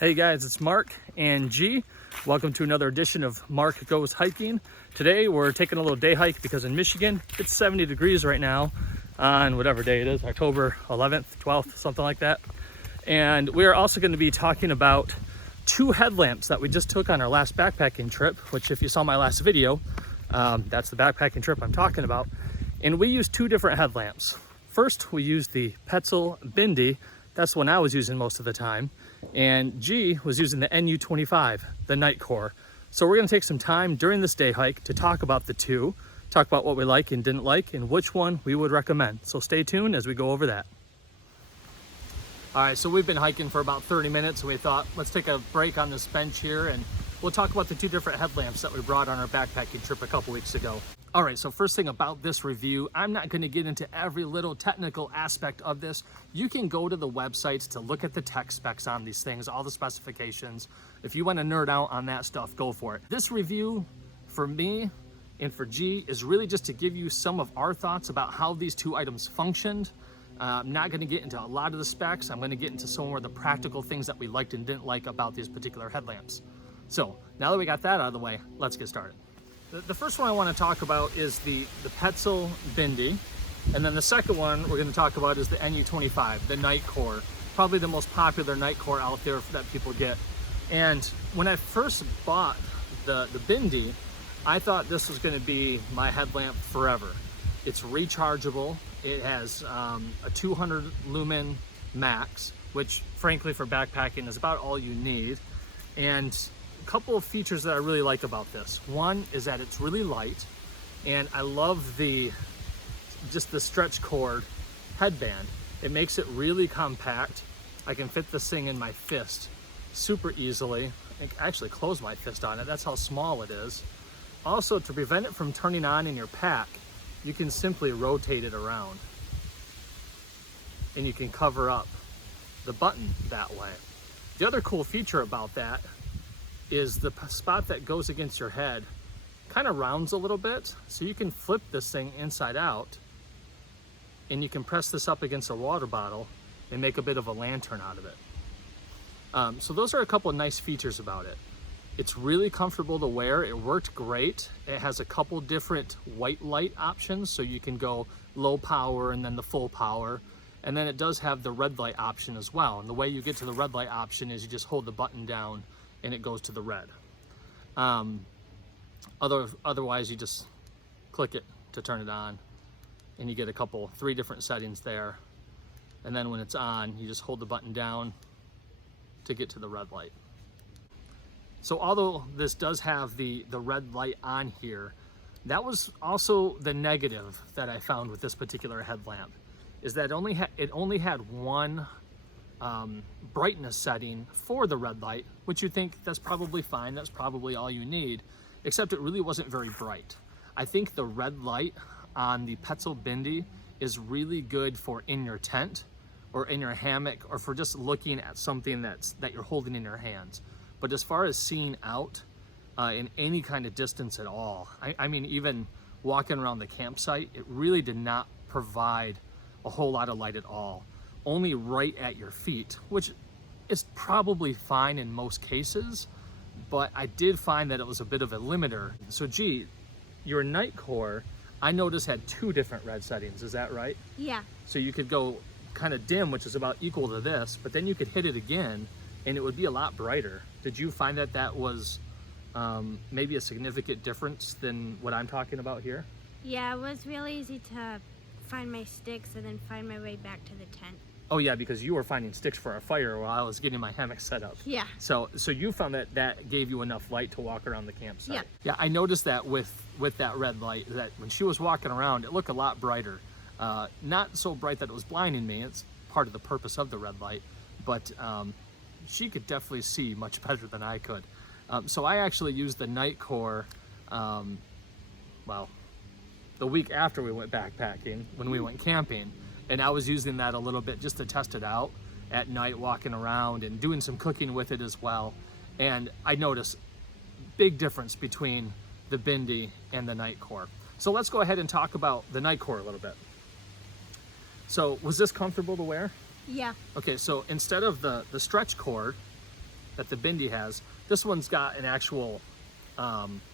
Hey guys, it's Mark and G. Welcome to another edition of Mark Goes Hiking. Today we're taking a little day hike because in Michigan it's 70 degrees right now on whatever day it is, October 11th, 12th, something like that. And we are also going to be talking about two headlamps that we just took on our last backpacking trip, which if you saw my last video, that's the backpacking trip I'm talking about. And we used two different headlamps. First, we used the Petzl Bindi. That's the one I was using most of the time. And G was using the NU25, the Nitecore. So we're gonna take some time during this day hike to talk about the two, talk about what we like and didn't like, and which one we would recommend. So stay tuned as we go over that. All right, so we've been hiking for about 30 minutes, and we thought, let's take a break on this bench here, and we'll talk about the two different headlamps that we brought on our backpacking trip a couple weeks ago. All right, so first thing about this review, I'm not gonna get into every little technical aspect of this. You can go to the websites to look at the tech specs on these things, all the specifications. If you wanna nerd out on that stuff, go for it. This review, for me and for G, is really just to give you some of our thoughts about how these two items functioned. I'm not gonna get into a lot of the specs. I'm gonna get into some of the practical things that we liked and didn't like about these particular headlamps. So now that we got that out of the way, let's get started. The first one I want to talk about is the Petzl Bindi, and then the second one we're going to talk about is the NU25, the Nitecore, probably the most popular Nitecore out there that people get. And when I first bought the Bindi, I thought this was going to be my headlamp forever. It's rechargeable. It has a 200 lumen max, which frankly for backpacking is about all you need. And couple of features that I really like about this. One is that it's really light, and I love just the stretch cord headband. It makes it really compact. I can fit this thing in my fist super easily. I can actually close my fist on it. That's how small it is. Also, to prevent it from turning on in your pack, you can simply rotate it around, and you can cover up the button that way. The other cool feature about that is the spot that goes against your head kind of rounds a little bit, so you can flip this thing inside out, and you can press this up against a water bottle and make a bit of a lantern out of it. So those are a couple of nice features about it. It's really comfortable to wear. It worked great. It has a couple different white light options, so you can go low power and then the full power. And then it does have the red light option as well. And the way you get to the red light option is you just hold the button down and it goes to the red. Otherwise you just click it to turn it on, and you get three different settings there. And then when it's on, you just hold the button down to get to the red light. So although this does have the red light on here, that was also the negative that I found with this particular headlamp, is that it only had one brightness setting for the red light, which you think that's probably fine, that's probably all you need, except it really wasn't very bright. I think the red light on the Petzl Bindi is really good for in your tent or in your hammock, or for just looking at something that you're holding in your hands. But as far as seeing out in any kind of distance at all, I mean even walking around the campsite, it really did not provide a whole lot of light at all. Only right at your feet, which is probably fine in most cases, but I did find that it was a bit of a limiter. So G, your Nitecore, I noticed had two different red settings, is that right? Yeah. So you could go kind of dim, which is about equal to this, but then you could hit it again and it would be a lot brighter. Did you find that that was maybe a significant difference than what I'm talking about here? Yeah, it was really easy to find my sticks and then find my way back to the tent. Oh yeah, because you were finding sticks for a fire while I was getting my hammock set up. Yeah. So you found that gave you enough light to walk around the campsite. Yeah. Yeah, I noticed that with that red light, that when she was walking around, it looked a lot brighter. Not so bright that it was blinding me. It's part of the purpose of the red light, but she could definitely see much better than I could. So I actually used the Nitecore, well, the week after we went backpacking, when we went camping. And I was using that a little bit just to test it out at night, walking around and doing some cooking with it as well. And I noticed big difference between the Bindi and the Nitecore. So let's go ahead and talk about the Nitecore a little bit. So was this comfortable to wear? Yeah. Okay, so instead of the stretch cord, that the Bindi has. This one's got an actual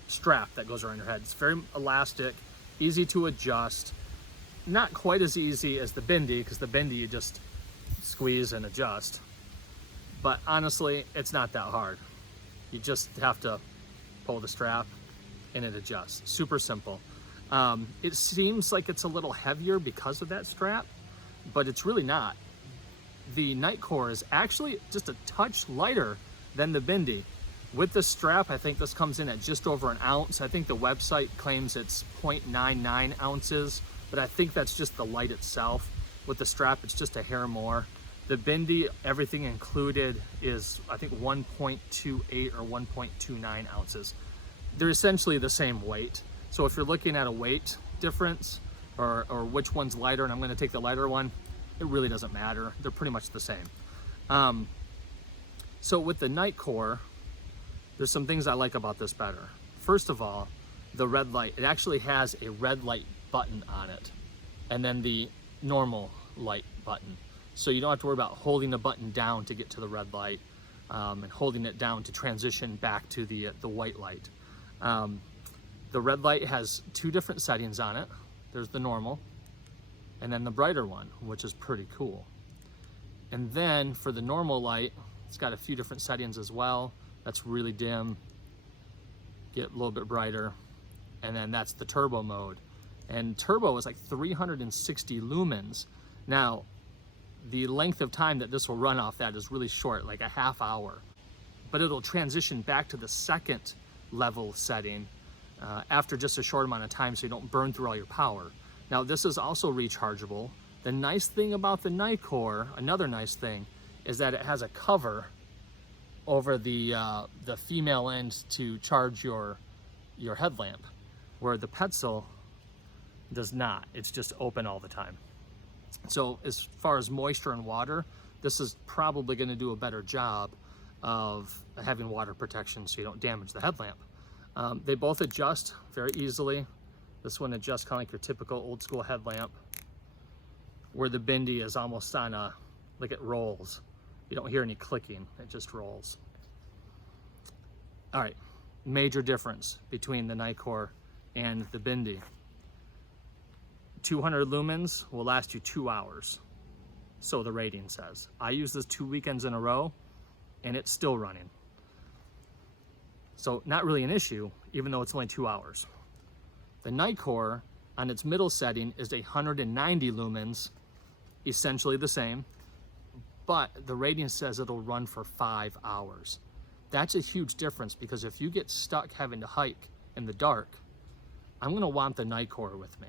strap that goes around your head. It's very elastic, easy to adjust. Not quite as easy as the Bindi, because the Bindi you just squeeze and adjust. But honestly, it's not that hard. You just have to pull the strap and it adjusts. Super simple. It seems like it's a little heavier because of that strap, but it's really not. The Nitecore is actually just a touch lighter than the Bindi. With the strap, I think this comes in at just over an ounce. I think the website claims it's 0.99 ounces, but I think that's just the light itself. With the strap, it's just a hair more. The Bindi, everything included, is I think 1.28 or 1.29 ounces. They're essentially the same weight. So if you're looking at a weight difference or which one's lighter, and I'm going to take the lighter one, it really doesn't matter. They're pretty much the same. So with the Nitecore, there's some things I like about this better. First of all, the red light. It actually has a red light button on it, and then the normal light button. So you don't have to worry about holding the button down to get to the red light and holding it down to transition back to the white light. The red light has two different settings on it. There's the normal and then the brighter one, which is pretty cool. And then for the normal light, it's got a few different settings as well. That's really dim, get a little bit brighter. And then that's the turbo mode. And turbo is like 360 lumens. Now, the length of time that this will run off that is really short, like a half hour. But it'll transition back to the second level setting after just a short amount of time, so you don't burn through all your power. Now, this is also rechargeable. The nice thing about the Nitecore, another nice thing, is that it has a cover over the female end to charge your headlamp, where the Petzl does not. It's just open all the time. So as far as moisture and water, this is probably going to do a better job of having water protection so you don't damage the headlamp. They both adjust very easily. This one adjusts kind of like your typical old school headlamp, where the Bindi is almost on a, like it rolls. You don't hear any clicking, it just rolls. All right, major difference between the Nitecore and the Bindi. 200 lumens will last you 2 hours, so the rating says. I use this 2 weekends in a row and it's still running. So not really an issue, even though it's only 2 hours. The Nitecore on its middle setting is 190 lumens, essentially the same, but the rating says it'll run for 5 hours. That's a huge difference, because if you get stuck having to hike in the dark, I'm gonna want the Nitecore with me,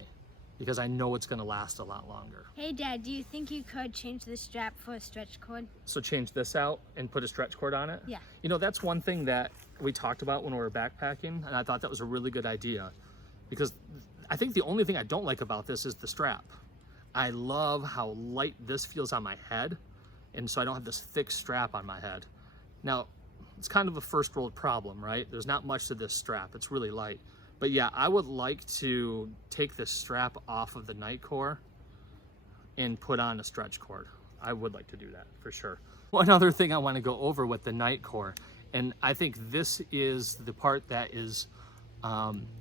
because I know it's gonna last a lot longer. Hey Dad, do you think you could change the strap for a stretch cord? So change this out and put a stretch cord on it? Yeah. You know, that's one thing that we talked about when we were backpacking, and I thought that was a really good idea, because I think the only thing I don't like about this is the strap. I love how light this feels on my head, and so I don't have this thick strap on my head. Now, it's kind of a first world problem, right? There's not much to this strap, it's really light. But yeah, I would like to take this strap off of the Nitecore and put on a stretch cord. I would like to do that for sure. One other thing I want to go over with the Nitecore, and I think this is the part that is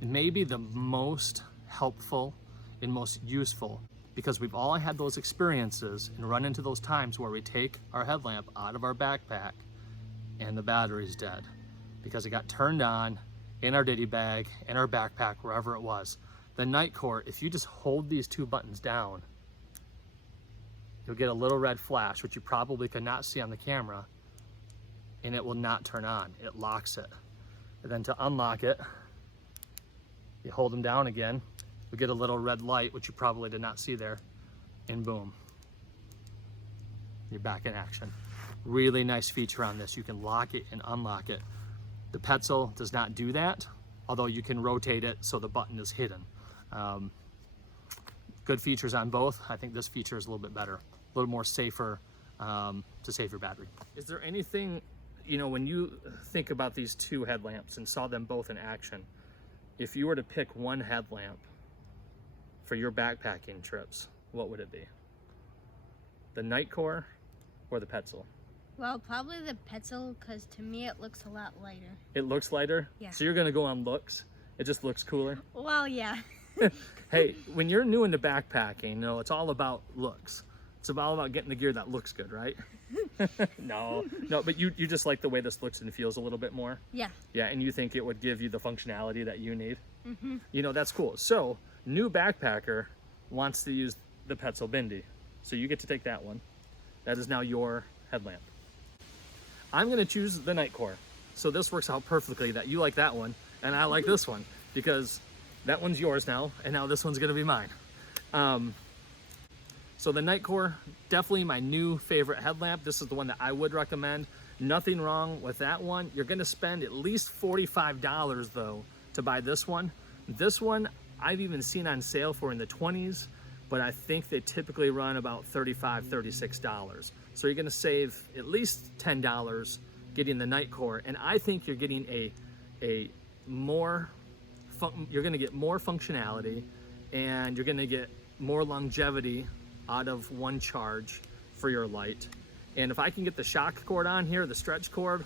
maybe the most helpful and most useful, because we've all had those experiences and run into those times where we take our headlamp out of our backpack and the battery's dead because it got turned on in our ditty bag, in our backpack, wherever it was. The Nitecore, if you just hold these two buttons down, you'll get a little red flash, which you probably could not see on the camera, and it will not turn on. It locks it. And then to unlock it, you hold them down again, you'll get a little red light, which you probably did not see there, and boom, you're back in action. Really nice feature on this. You can lock it and unlock it. The Petzl does not do that, although you can rotate it so the button is hidden. Good features on both. I think this feature is a little bit better, a little more safer to save your battery. Is there anything, you know, when you think about these two headlamps and saw them both in action, if you were to pick one headlamp for your backpacking trips, what would it be? The Nitecore or the Petzl? Well, probably the Petzl, because to me it looks a lot lighter. It looks lighter? Yeah. So you're gonna go on looks? It just looks cooler? Well, yeah. Hey, when you're new into backpacking, you know, it's all about looks. It's all about getting the gear that looks good, right? No, but you just like the way this looks and feels a little bit more? Yeah. Yeah, and you think it would give you the functionality that you need? Mm-hmm. You know, that's cool. So, new backpacker wants to use the Petzl Bindi. So you get to take that one. That is now your headlamp. I'm gonna choose the Nitecore. So this works out perfectly that you like that one and I like this one, because that one's yours now and now this one's gonna be mine. So the Nitecore, definitely my new favorite headlamp. This is the one that I would recommend. Nothing wrong with that one. You're gonna spend at least $45 though to buy this one. This one I've even seen on sale for in the 20s, but I think they typically run about $35, $36. So you're gonna save at least $10 getting the Nitecore, and I think you're getting you're gonna get more functionality, and you're gonna get more longevity out of one charge for your light. And if I can get the shock cord on here, the stretch cord,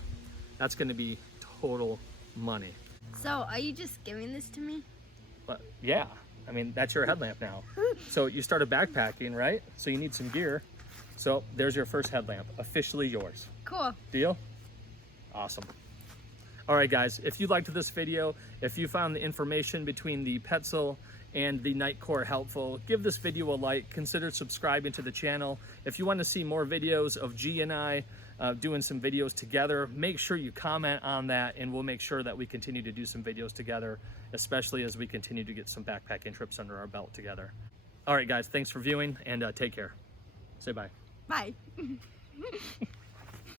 that's gonna be total money. So, are you just giving this to me? But yeah, I mean, that's your headlamp now. So you started backpacking, right? So you need some gear. So there's your first headlamp, officially yours. Cool. Deal? Awesome. All right, guys, if you liked this video, if you found the information between the Petzl and the Nitecore helpful, give this video a like, consider subscribing to the channel. If you want to see more videos of G and I doing some videos together, make sure you comment on that, and we'll make sure that we continue to do some videos together, especially as we continue to get some backpacking trips under our belt together. All right, guys, thanks for viewing, and take care. Say bye. Bye.